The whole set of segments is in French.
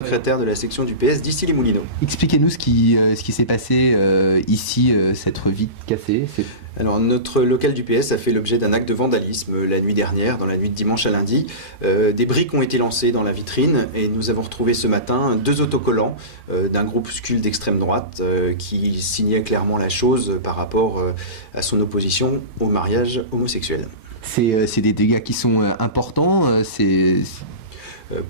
Secrétaire de la section du PS d'Issy-les-Moulineaux. Expliquez-nous ce qui s'est passé ici, cette vitre cassée. Alors notre local du PS a fait l'objet d'un acte de vandalisme la nuit dernière, dans la nuit de dimanche à lundi. Des briques ont été lancées dans la vitrine et nous avons retrouvé ce matin 2 autocollants d'un groupuscule d'extrême droite qui signaient clairement la chose par rapport à son opposition au mariage homosexuel. C'est des dégâts qui sont importants.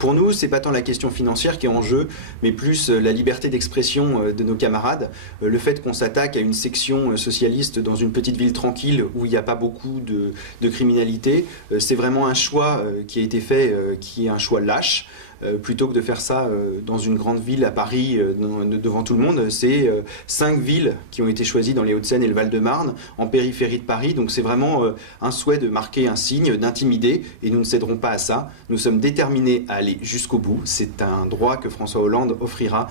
Pour nous, c'est pas tant la question financière qui est en jeu, mais plus la liberté d'expression de nos camarades. Le fait qu'on s'attaque à une section socialiste dans une petite ville tranquille où il n'y a pas beaucoup de criminalité, c'est vraiment un choix qui a été fait, qui est un choix lâche. Plutôt que de faire ça dans une grande ville à Paris devant tout le monde. C'est 5 villes qui ont été choisies dans les Hauts-de-Seine et le Val-de-Marne, en périphérie de Paris. Donc c'est vraiment un souhait de marquer un signe, d'intimider, et nous ne céderons pas à ça. Nous sommes déterminés à aller jusqu'au bout. C'est un droit que François Hollande offrira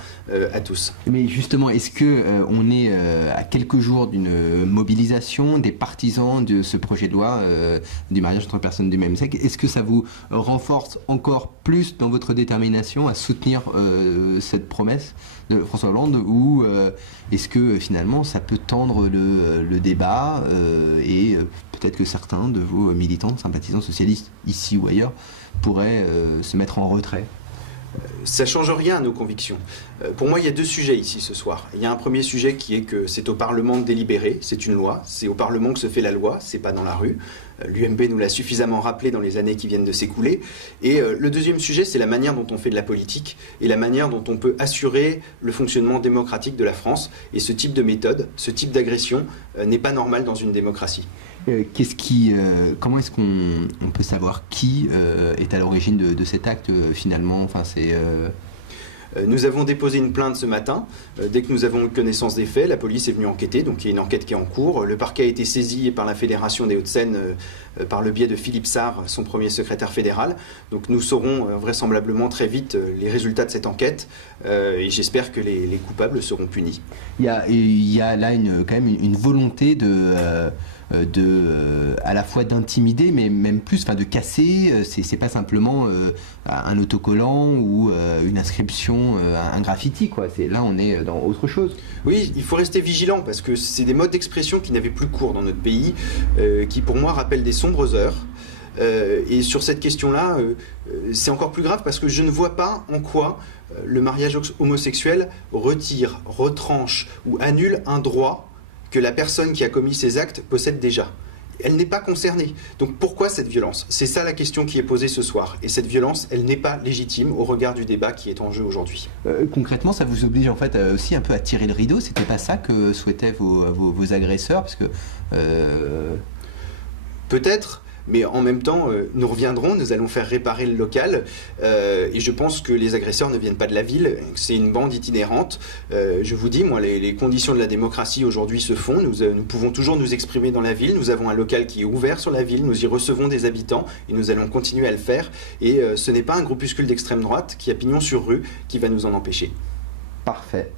à tous. Mais justement, est-ce qu'on est à quelques jours d'une mobilisation des partisans de ce projet de loi du mariage entre personnes du même sexe? Est-ce que ça vous renforce encore plus dans votre détermination à soutenir cette promesse de François Hollande, ou est-ce que finalement ça peut tendre le débat et peut-être que certains de vos militants, sympathisants socialistes ici ou ailleurs pourraient se mettre en retrait? Ça ne change rien à nos convictions. Pour moi, il y a 2 sujets ici ce soir. Il y a un premier sujet qui est que c'est au Parlement de délibérer, c'est une loi, c'est au Parlement que se fait la loi, c'est pas dans la rue. L'UMP nous l'a suffisamment rappelé dans les années qui viennent de s'écouler. Et le deuxième sujet, c'est la manière dont on fait de la politique et la manière dont on peut assurer le fonctionnement démocratique de la France. Et ce type de méthode, ce type d'agression n'est pas normal dans une démocratie. Comment est-ce qu'on peut savoir qui est à l'origine de cet acte finalement? Nous avons déposé une plainte ce matin. Dès que nous avons eu connaissance des faits, la police est venue enquêter, donc il y a une enquête qui est en cours. Le parquet a été saisi par la Fédération des Hauts-de-Seine par le biais de Philippe Sarr, son premier secrétaire fédéral. Donc nous saurons vraisemblablement très vite les résultats de cette enquête et j'espère que les coupables seront punis. Il y a là quand même une volonté à la fois d'intimider, mais même plus, de casser. C'est pas simplement un autocollant ou une inscription, un graffiti, quoi. Là, on est dans autre chose. Oui, il faut rester vigilant parce que c'est des modes d'expression qui n'avaient plus cours dans notre pays, qui pour moi rappellent des sombres heures. Et sur cette question-là, c'est encore plus grave parce que je ne vois pas en quoi le mariage homosexuel retire, retranche ou annule un droit que la personne qui a commis ces actes possède déjà. Elle n'est pas concernée. Donc pourquoi cette violence? C'est ça la question qui est posée ce soir. Et cette violence, elle n'est pas légitime au regard du débat qui est en jeu aujourd'hui. Concrètement, ça vous oblige en fait aussi un peu à tirer le rideau. C'était pas ça que souhaitaient vos agresseurs, parce que peut-être. Mais en même temps, nous reviendrons, nous allons faire réparer le local. Et je pense que les agresseurs ne viennent pas de la ville. C'est une bande itinérante. Je vous dis, moi, les conditions de la démocratie aujourd'hui se font. Nous pouvons toujours nous exprimer dans la ville. Nous avons un local qui est ouvert sur la ville. Nous y recevons des habitants et nous allons continuer à le faire. Et ce n'est pas un groupuscule d'extrême droite qui a pignon sur rue qui va nous en empêcher. Parfait.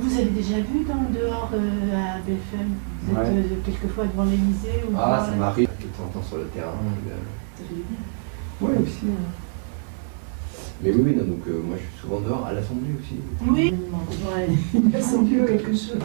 Vous avez déjà vu dans le dehors à BFM? Vous êtes quelquefois devant l'Élysée ou ça m'arrive de temps en temps sur le terrain. Ça fait du bien. Oui, aussi. Mais oui, non, donc moi je suis souvent dehors à l'Assemblée aussi. Oui, il y a sans doute quelque chose.